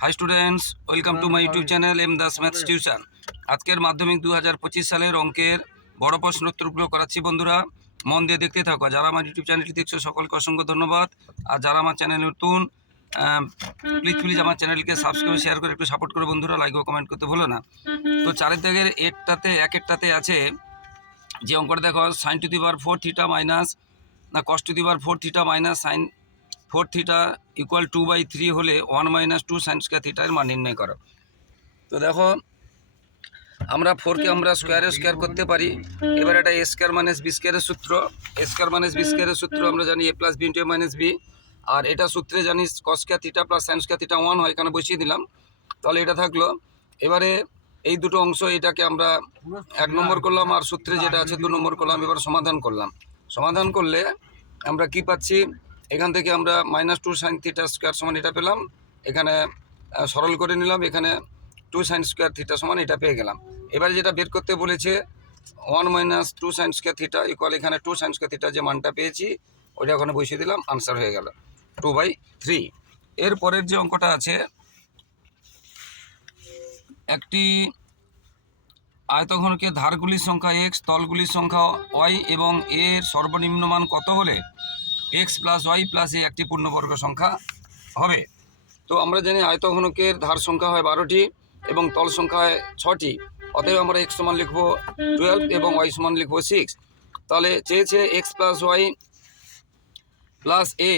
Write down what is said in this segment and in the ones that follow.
Hi students welcome to my YouTube channel M Das maths tuition আজকের মাধ্যমিক দু হাজার পঁচিশ সালের অঙ্কের বড় প্রশ্ন উত্তরগুলো করাচ্ছি বন্ধুরা। মন দিয়ে দেখতে থাকো। যারা আমার ইউটিউব চ্যানেলটি দেখছ সকলকে অসংখ্য ধন্যবাদ। আর যারা আমার চ্যানেল নতুন প্লিজ প্লিজ আমার চ্যানেলকে সাবস্ক্রাইব শেয়ার করে একটু সাপোর্ট করে বন্ধুরা। লাইক ও কমেন্ট করতে ভুলো না। তো চারের দাগের এরটাতে এক একটাতে আছে যে অঙ্কটা দেখো sine to the power four theta minus না cos to the power four theta minus sine four theta equal to by three হলে one minus two sine square থিটার মান নির্ণয় করো। তো দেখো, আমরা ফোরকে আমরা স্কোয়ারে স্কোয়ার করতে পারি। এবার এটা এ স্কোয়ার মাইনাস বি স্কোয়ারের সূত্র। এ স্কোয়ার মাইনাস বি স্কোয়ারের সূত্র আমরা জানি A plus B into minus B আর এটা সূত্রে জানি cos square theta plus sine square theta one হয়, এখানে বসিয়ে দিলাম। তাহলে এটা থাকল। এবারে এই দুটো অংশ এটাকে আমরা এক নম্বর করলাম, আর সূত্রে যেটা আছে দু নম্বর করলাম, এবার সমাধান করলাম। সমাধান করলে আমরা কি পাচ্ছি? এখান থেকে আমরা minus two sine theta square সমান এটা পেলাম। এখানে সরল করে নিলাম। এখানে টু সাইন স্কোয়ার থিটা সমান এটা পেয়ে গেলাম। এবারে যেটা বের করতে বলেছে one minus two sine square theta equal এখানে টু সাইন স্কোয়ার থিটা যে মানটা পেয়েছি, ওইটা ওখানে বসিয়ে দিলাম আনসার হয়ে গেল। টু বাই থ্রি এর পরের যে অঙ্কটা আছে, একটি আয়তঘনকে ধারগুলির সংখ্যা এক্স তলগুলির সংখ্যা ওয়াই এবং এর সর্বনিম্ন মান কত হলে x plus y plus a একটি পূর্ণবর্গ সংখ্যা হবে। তো আমরা জানি আয়তঘনকের ধার সংখ্যা হয় বারোটি এবং তল সংখ্যা হয় ছটি অতএব আমরা এক্স সমান লিখব টুয়েলভ এবং ওয়াই সমান লিখব সিক্স তাহলে চেয়েছে x plus y plus a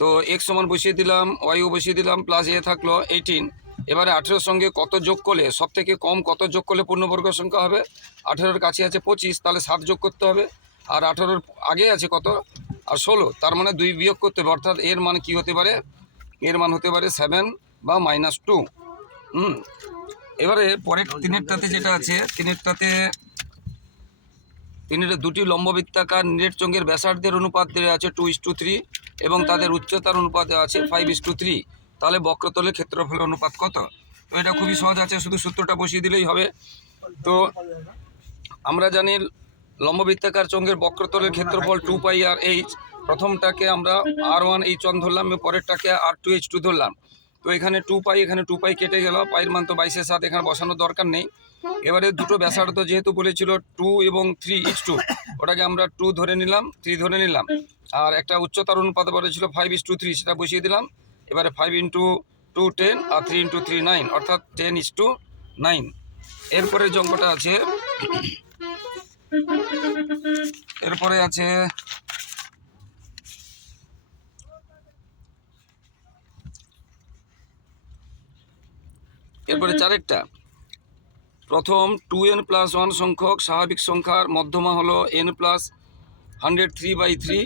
তো এক্স সমান বসিয়ে দিলাম ওয়াইও বসিয়ে দিলাম প্লাস এ থাকল এইটিন এবারে আঠেরোর সঙ্গে কত যোগ করলে সব থেকে কম কত যোগ করলে পূর্ণবর্গ সংখ্যা হবে? আঠেরোর কাছে আছে পঁচিশ, তাহলে সাত যোগ করতে হবে। আর আঠেরোর আগে আছে কত? আর ষোলো, তার মানে দুই বিয়োগ করতে হবে, অর্থাৎ এর মান কি হতে পারে? এর মান হতে পারে সেভেন বা মাইনাস টু হুম? এবারে পরের তিনেরটাতে যেটা আছে, তিনেরটাতে তিনের দুটি লম্ববৃত্তাকার নেট চঙ্গের ব্যাসার্ধের অনুপাত দেওয়া আছে টু ইস টু থ্রি এবং তাদের উচ্চতার অনুপাত আছে ফাইভ ইস টু থ্রি তাহলে বক্রতলের ক্ষেত্রফলের অনুপাত কত? তো এটা খুবই সহজ আছে, শুধু সূত্রটা বসিয়ে দিলেই হবে। তো আমরা জানি লম্ববৃত্তাকার চঙ্গের বক্রতলের ক্ষেত্রফল টু পাই আর এইচ প্রথমটাকে আমরা আর ওয়ান এইচ ওয়ান ধরলাম এবং পরেরটাকে আর টু এইচ টু ধরলাম। তো এখানে টু পাই এখানে টু পাই কেটে গেল পাইয়ের মান তো বাইশের সাথে এখানে বসানোর দরকার নেই। এবারে দুটো ব্যাসার্ধ যেহেতু বলেছিল টু এবং থ্রি ইচ টু ওটাকে আমরা টু ধরে নিলাম থ্রি ধরে নিলাম। আর একটা উচ্চতার অনুপাত বলেছিল ফাইভ ইস টু থ্রি সেটা বসিয়ে দিলাম। এবারে ফাইভ ইন্টু টু টেন আর থ্রি ইন্টু থ্রি নাইন অর্থাৎ টেন ইস টু নাইন এরপরে যে অঙ্কটা আছে এরপরে আছে এরপরে চারেরটা। প্রথম টু এন প্লাস ওয়ান সংখ্যক স্বাভাবিক সংখ্যার মধ্যমা হলো N plus hundred three by three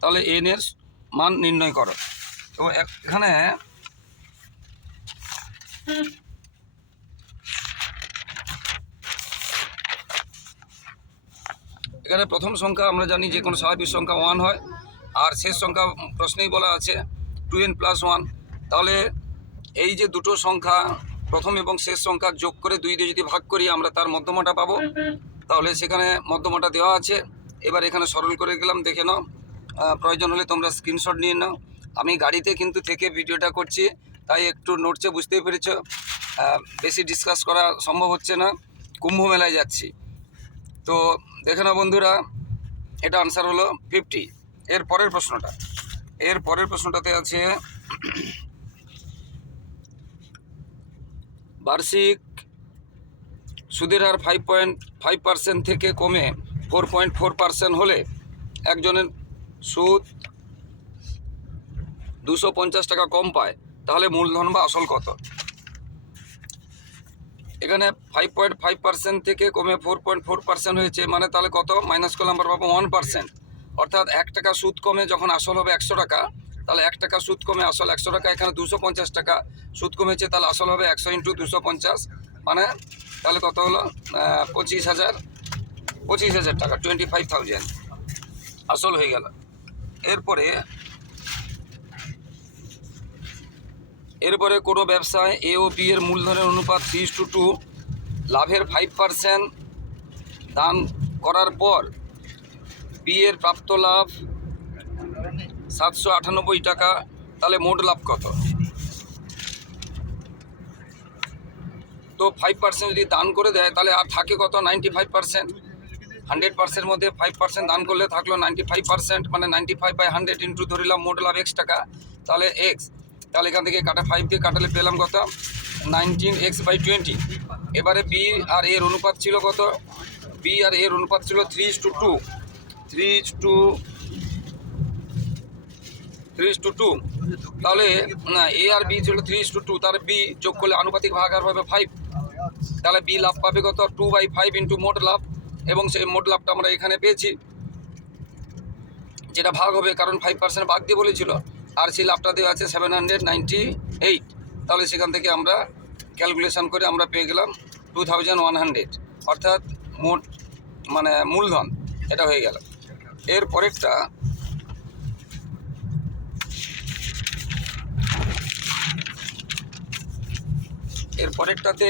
তাহলে এন এর মান নির্ণয় করো। তো এখানে এখানে প্রথম সংখ্যা আমরা জানি যে কোনো স্বাভাবিক সংখ্যা ওয়ান হয়, আর শেষ সংখ্যা প্রশ্নেই বলা আছে টু এন প্লাস ওয়ান তাহলে এই যে দুটো সংখ্যা, প্রথম এবং শেষ সংখ্যা যোগ করে দুই দিয়ে যদি ভাগ করি, আমরা তার মধ্যমাটা পাবো। তাহলে সেখানে মধ্যমাটা দেওয়া আছে। এবার এখানে সরল করে গেলাম, দেখে নাও। প্রয়োজন হলে তোমরা স্ক্রিনশট নিয়ে নাও। আমি গাড়িতে কিন্তু থেকে ভিডিওটা করছি, তাই একটু নোটসে বুঝতেই পেরেছ। বেশি ডিসকাস করা সম্ভব হচ্ছে না। কুম্ভ মেলায় যাচ্ছি। তো দেখে নাও বন্ধুরা, এটা আনসার হলো ফিফটি এর পরের প্রশ্নটা। এর পরের প্রশ্নটাতে আছে, বার্ষিক সুদের হার ফাইভ পয়েন্ট ফাইভ পার্সেন্ট থেকে কমে ফোর পয়েন্ট ফোর পার্সেন্ট হলে একজনের সুদ দুশো পঞ্চাশ টাকা কম পায়, তাহলে মূলধন বা আসল কত? এখানে ফাইভ পয়েন্ট ফাইভ পার্সেন্ট থেকে কমে ফোর পয়েন্ট ফোর পার্সেন্ট হয়েছে মানে তাহলে কত? মাইনাস করলে আমরা পাবো ওয়ান পার্সেন্ট অর্থাৎ এক টাকা সুদ কমে যখন আসল হবে একশো টাকা, তাহলে এক টাকা সুদ কমে আসল একশো টাকা, এখানে দুশো পঞ্চাশ টাকা সুদ কমেছে, তাহলে আসল হবে একশো ইন্টু দুশো পঞ্চাশ। মানে তাহলে কত হলো? পঁচিশ হাজার পঁচিশ হাজার টাকা টোয়েন্টি ফাইভ থাউজেন্ড আসল হয়ে গেল। এরপরে এরপরে কোনো ব্যবসায় এ ও বি এর মূলধনের অনুপাত থ্রি টু টু, লাভের ফাইভ পার্সেন্ট দান করার পর বি এর প্রাপ্ত লাভ সাতশো আটানব্বই টাকা, তাহলে মোট লাভ কত? তো ফাইভ পার্সেন্ট যদি দান করে দেয়, তাহলে আর থাকে কত? নাইনটি ফাইভ পার্সেন্ট হান্ড্রেড পার্সেন্টের মধ্যে ফাইভ পার্সেন্ট দান করলে থাকল নাইনটি ফাইভ পার্সেন্ট মানে ninety five by hundred into ধরিলাম মোট লাভ এক্স টাকা, তাহলে এক্স তাহলে এখান থেকে কাটা ফাইভকে কাটালে পেলাম কত? নাইনটিন এক্স বাই টোয়েন্টি এবারে বি আর এর অনুপাত ছিল কত? বি আর এর অনুপাত ছিল three two two three two three two two তাহলে, না এ আর বি ছিল থ্রি টু টু তার বি যোগ করলে আনুপাতিক ভাগ আর হবে ফাইভ তাহলে বি লাভ পাবে কত? টু বাই ফাইভ ইন্টু মোট লাভ। এবং সেই মোট লাভটা আমরা এখানে পেয়েছি। যেটা ভাগ হবে, কারণ ফাইভ পার্সেন্ট ভাগ দিয়ে বলেছিল। আর সেই লাভটা দেওয়া আছে সেভেন হান্ড্রেড নাইনটি এইট তাহলে সেখান থেকে আমরা ক্যালকুলেশন করে আমরা পেয়ে গেলাম টু থাউজেন্ড ওয়ান হান্ড্রেড অর্থাৎ মোট মানে মূলধন, এটা হয়ে গেল। এর পরেরটা, এর পরেরটাতে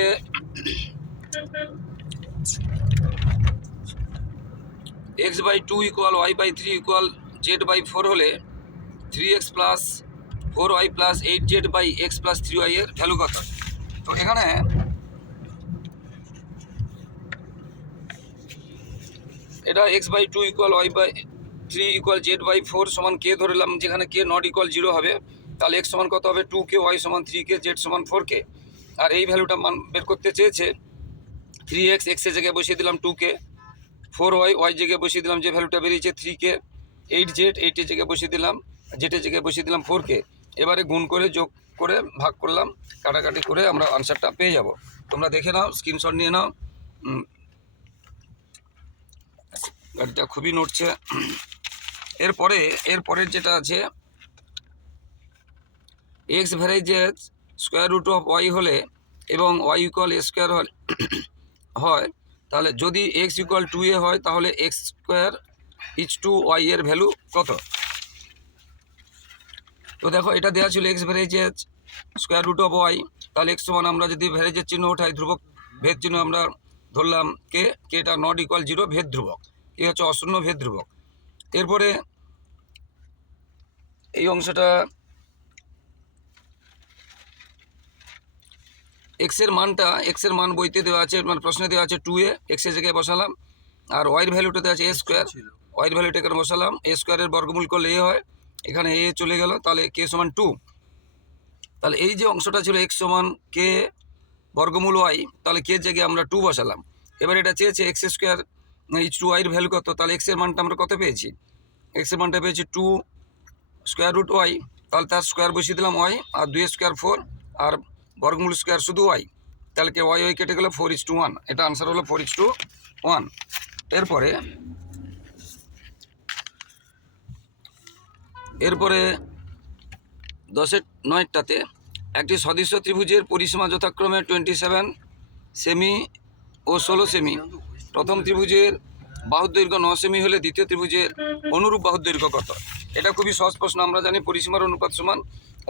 x by two equal y by three equal z by four হলে three x plus four y plus eight z by x plus three y এর ভ্যালু কত? তো এখানে এটা x by two equal y by three equal z by four সমান কে ধরলাম, যেখানে কে নট ইকুয়াল জিরো হবে, তাহলে এক্স সমান কত হবে? টু কে ওয়াই সমান থ্রি কে জেড সমান ফোর কে আর এই ভ্যালুটা মান বের করতে চেয়েছে থ্রি এক্স এক্সের জায়গায় বসিয়ে দিলাম two K four Y Y জায়গায় বসিয়ে দিলাম যে ভ্যালুটা বেরিয়েছে থ্রি কে এইট জেড এইটের জায়গায় বসিয়ে দিলাম জেটের জায়গায় বসিয়ে দিলাম ফোরকে এবারে গুণ করে, যোগ করে, ভাগ করলাম, কাটাকাটি করে আমরা আনসারটা পেয়ে যাব। তোমরা দেখে নাও স্ক্রিনশট নিয়ে নাও। গাড়িটা খুবই নড়ছে। এরপরে এরপরের যেটা আছে x varies as square root of y হলে এবং ওয়াই ইকুয়াল স্কোয়ার হয়, তাহলে যদি এক্স ইকুয়াল টু এ হয়, তাহলে x square is to y এর ভ্যালু কত? তো দেখো, এটা দেওয়া ছিল x varies as square root of y তাহলে এক্স সমান আমরা যদি ভ্যারাইজের চিহ্ন ওঠাই ধ্রুবক ভেদ চিহ্ন আমরা ধরলাম কে কে এটা নট ইকুয়াল জিরো ভেদ ধ্রুবক। এ হচ্ছে অশূন্য, ভেদ ধ্রুবক। এরপরে এই অংশটা এক্সের মানটা এক্সের মান বইতে দেওয়া আছে মানে প্রশ্নে দেওয়া আছে টু এ এক্সের জায়গায় বসালাম। আর ওয়াইয়ের ভ্যালুটা দেওয়া আছে এ স্কোয়ার ওয়াইয়ের ভ্যালুটা এখানে বসালাম। এ স্কোয়ারের বর্গমূল করলে এ হয়। এখানে এ চলে গেল, তাহলে কে সমান টু তাহলে এই যে অংশটা ছিল এক্স সমান কে বর্গমূল ওয়াই তাহলে কে জায়গায় আমরা টু বসালাম। এবার এটা চেয়েছে এক্স স্কোয়ার এইচ টু ওয়াইয়ের ভ্যালু কত? তাহলে এক্সের মানটা আমরা কত পেয়েছি? এক্সের মানটা পেয়েছি টু স্কোয়ার রুট ওয়াই তাহলে তার স্কোয়ার বসিয়ে দিলাম ওয়াই আর দুই স্কোয়ার ফোর আর বর্গমূল স্কোয়ার শুধু ওয়াই তাহলে কে ওয়াই ওয়াই কেটে গেলো ফোর ইস টু ওয়ান এটা আনসার হলো ফোর ইস টু ওয়ান এরপরে এরপরে দশের নয়টাতে একটি সদৃশ্য ত্রিভুজের পরিসীমা যথাক্রমে টোয়েন্টি সেভেন সেমি ও ষোলো সেমি প্রথম ত্রিভুজের বাহুর দৈর্ঘ্য ন সেমি হলে দ্বিতীয় ত্রিভুজের অনুরূপ বাহুর দৈর্ঘ্য কত? এটা খুবই সহজ প্রশ্ন, আমরা জানি পরিসীমার অনুপাত সমান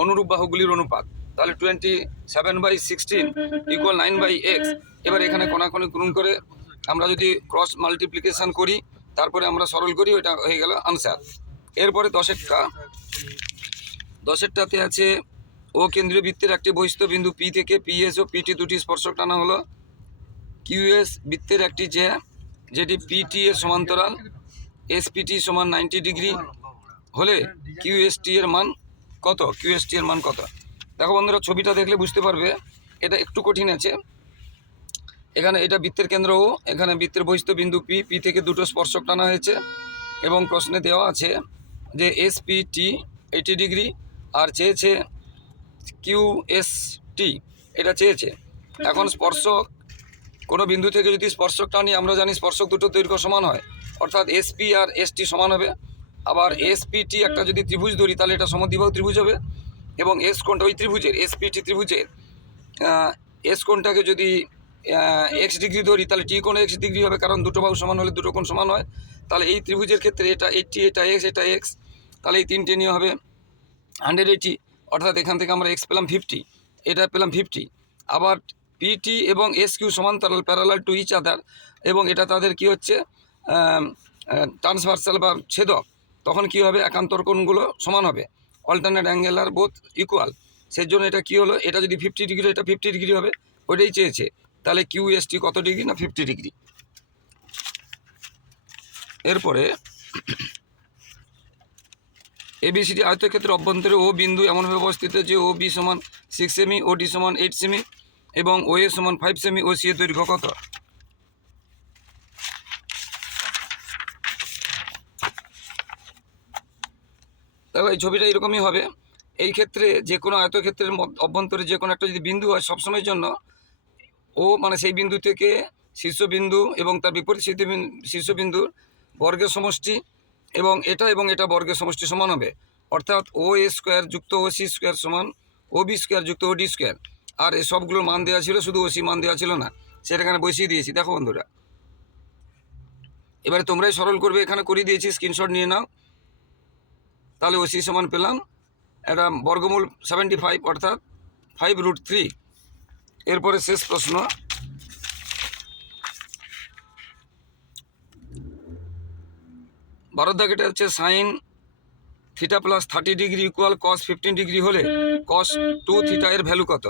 অনুরূপ বাহুগুলির অনুপাত। তাহলে twenty seven by sixteen equal nine by x এবার এখানে কোনাকোনি গুণ করে আমরা যদি ক্রস মাল্টিপ্লিকেশন করি, তারপরে আমরা সরল করি ওটা হয়ে গেল আনসার এরপরে দশেরটা। দশেরটাতে আছে, ও কেন্দ্রীয় বৃত্তের একটি বহিস্থ বিন্দু পি থেকে পিএস ও পিটি দুটি স্পর্শক টানা হলো। কিউএস বৃত্তের একটি যে, যেটি পিটি এর সমান্তরাল এসপিটি সমান নাইনটি ডিগ্রি হলে কিউএসটি এর মান কত? কিউএসটি এর মান কত? দেখো বন্ধুরা, ছবিটা দেখলে বুঝতে পারবে, এটা একটু কঠিন আছে। এখানে এটা বৃত্তের কেন্দ্র ও, এখানে বৃত্তের বহিস্থ বিন্দু পি পি থেকে দুটো স্পর্শক টানা হয়েছে এবং প্রশ্নে দেওয়া আছে যে এসপিটি এইটি ডিগ্রি আর চেয়েছে কিউএসটি এটা চেয়েছে। এখন স্পর্শক, কোনো বিন্দু থেকে যদি স্পর্শক টানি, আমরা জানি স্পর্শক দুটো দৈর্ঘ্য সমান হয়। অর্থাৎ এসপি আর এসটি সমান হবে। আবার এসপিটি একটা যদি ত্রিভুজ ধরি, তাহলে এটা সমদ্বিবাহু ত্রিভুজ হবে। এবং এস কোণটা ওই ত্রিভুজের এসপিটি ত্রিভুজের এস কোণটাকে যদি এক্স ডিগ্রি ধরি, তাহলে টি কোণ এক্স ডিগ্রি হবে। কারণ দুটো বাহু সমান হলে দুটো কোণ সমান হয়। তাহলে এই ত্রিভুজের ক্ষেত্রে এটা এইটটি এটা এক্স এটা এক্স তাহলে এই তিনটে নিয়ে হবে হান্ড্রেড এইটি অর্থাৎ এখান থেকে আমরা এক্স পেলাম ফিফটি এটা পেলাম ফিফটি আবার পিটি এবং এস কিউ সমান্তরাল প্যারালাল টু ইচ আদার এবং এটা তাদের কি হচ্ছে ট্রান্সভার্সাল বা ছেদক, তখন কি হবে, একান্তর কোণগুলো সমান হবে অল্টারনেট অ্যাঙ্গেল আর বোথ ইকুয়াল সেই জন্য এটা কি হলো, এটা যদি ফিফটি ডিগ্রি এটা ফিফটি ডিগ্রি হবে, ওইটাই চেয়েছে, তাহলে কিউ এস টি কত ডিগ্রি না ফিফটি ডিগ্রি এরপরে এবিসিডি আয়তক্ষেত্রের অভ্যন্তরে ও বিন্দু এমনভাবে অবস্থিত যে ও বি সমান সিক্স সেমি ও ডি সমান এইট সেমি এবং ও এ সমান ফাইভ সেমি ও সি এ দৈর্ঘ্য কত? দেখো, এই ছবিটা এরকমই হবে। এই ক্ষেত্রে যে কোনো আয়তক্ষেত্রের অভ্যন্তরে যে কোনো একটা যদি বিন্দু হয় সবসময়ের জন্য ও মানে সেই বিন্দু থেকে শীর্ষবিন্দু এবং তার বিপরীত শীর্ষবিন- শীর্ষবিন্দুর বর্গের সমষ্টি এবং এটা এবং এটা বর্গের সমষ্টি সমান হবে। অর্থাৎ ও এ স্কোয়ার যুক্ত ও সি স্কোয়ার সমান ও বি স্কোয়ার যুক্ত ও ডি স্কোয়ার। আর এই সবগুলোর মান দেওয়া ছিল, শুধু ও সি মান দেওয়া ছিল না, সেটা এখানে বসিয়ে দিয়েছি। দেখো বন্ধুরা। এবারে তোমরাই সরল করবে, এখানে করিয়ে দিয়েছি স্ক্রিনশট নিয়ে নাও। তাহলে ওসি সমান পেলাম। এটা বর্গমূল সেভেন্টি ফাইভ অর্থাৎ ফাইভ রুট থ্রি এরপরে শেষ প্রশ্ন। বারো দাগেটা হচ্ছে sine theta plus thirty degree equal cos fifteen degree হলে কস টু থিটা এর ভ্যালু কত?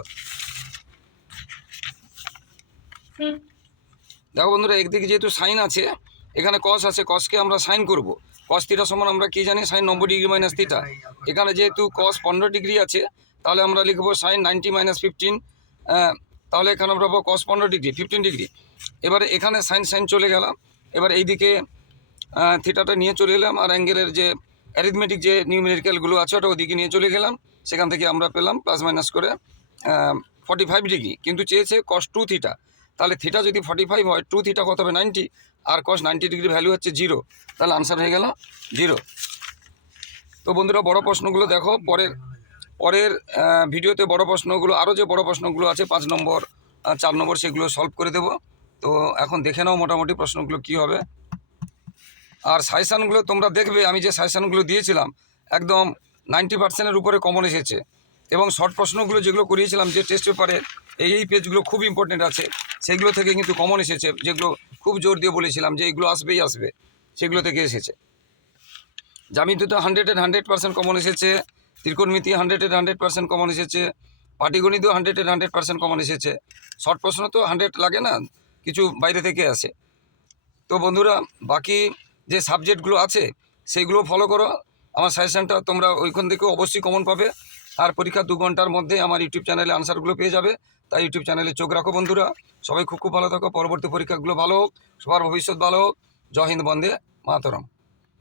দেখো বন্ধুরা, একদিকে যেহেতু সাইন আছে, এখানে কস আছে কসকে আমরা সাইন করব। কস থিটা সমান আমরা কি জানি? সাইন নব্বই ডিগ্রি মাইনাস থিটা। এখানে যেহেতু কস পনেরো ডিগ্রি আছে, তাহলে আমরা লিখব সাইন নাইনটি মাইনাস ফিফটিন তাহলে এখানে আমরা কস পনেরো ডিগ্রি ফিফটিন ডিগ্রি। এবারে এখানে সাইন সাইন চলে গেলাম। এবার এইদিকে থিটাটা নিয়ে চলে এলাম আর অ্যাঙ্গেলের যে অ্যারিথমেটিক যে নিউমেরিক্যালগুলো আছে, ওটা ওদিকে নিয়ে চলে গেলাম। সেখান থেকে আমরা পেলাম প্লাস মাইনাস করে ফর্টি ফাইভ ডিগ্রি কিন্তু চেয়েছে কস টু থিটা তাহলে থিটা যদি ফর্টি ফাইভ হয় টু থিটা কত হবে? নাইনটি আর কস নাইনটি ডিগ্রি ভ্যালু হচ্ছে জিরো তাহলে আনসার হয়ে গেল জিরো তো বন্ধুরা, বড় প্রশ্নগুলো দেখো। পরের পরের ভিডিওতে বড় প্রশ্নগুলো আরও যে বড় প্রশ্নগুলো আছে, পাঁচ নম্বর চার নম্বর, সেগুলো সলভ করে দেব। তো এখন দেখে নাও মোটামুটি প্রশ্নগুলো কী হবে। আর সাজেশানগুলো তোমরা দেখবে, আমি যে সাজেশানগুলো দিয়েছিলাম, একদম নাইনটি পার্সেন্টের উপরে কমন এসেছে। এবং শর্ট প্রশ্নগুলো যেগুলো করিয়েছিলাম, যে টেস্ট পেপারে এই এই পেজগুলো খুব ইম্পর্টেন্ট আছে, সেগুলো থেকে কিন্তু কমন এসেছে, যেগুলো খুব জোর দিয়ে বলেছিলাম যে এইগুলো আসবেই আসবে, সেগুলো থেকে এসেছে। জামিতিতে হান্ড্রেডেড হান্ড্রেড পার্সেন্ট কমন এসেছে, ত্রিকোণমিতি হান্ড্রেডেড হান্ড্রেড পার্সেন্ট কমন এসেছে, পাটিগণিতেও হান্ড্রেডেড হান্ড্রেড পার্সেন্ট কমন এসেছে। শর্ট প্রশ্ন তো হান্ড্রেড লাগে না, কিছু বাইরে থেকে আসে। তো বন্ধুরা, বাকি যে সাবজেক্টগুলো আছে, সেইগুলো ফলো করো। আমার সাজেশানটা তোমরা ওইখান থেকে অবশ্যই কমন পাবে। আর পরীক্ষা দু ঘণ্টার মধ্যে আমার ইউটিউব চ্যানেলে আনসারগুলো পেয়ে যাবে। তাই ইউটিউব চ্যানেলে চোখ রাখো বন্ধুরা। সবাই খুব খুব ভালো থাকো। পরবর্তী পরীক্ষাগুলো ভালো হোক, সবার ভবিষ্যৎ ভালো হোক। জয় হিন্দ, বন্দে মাতরম।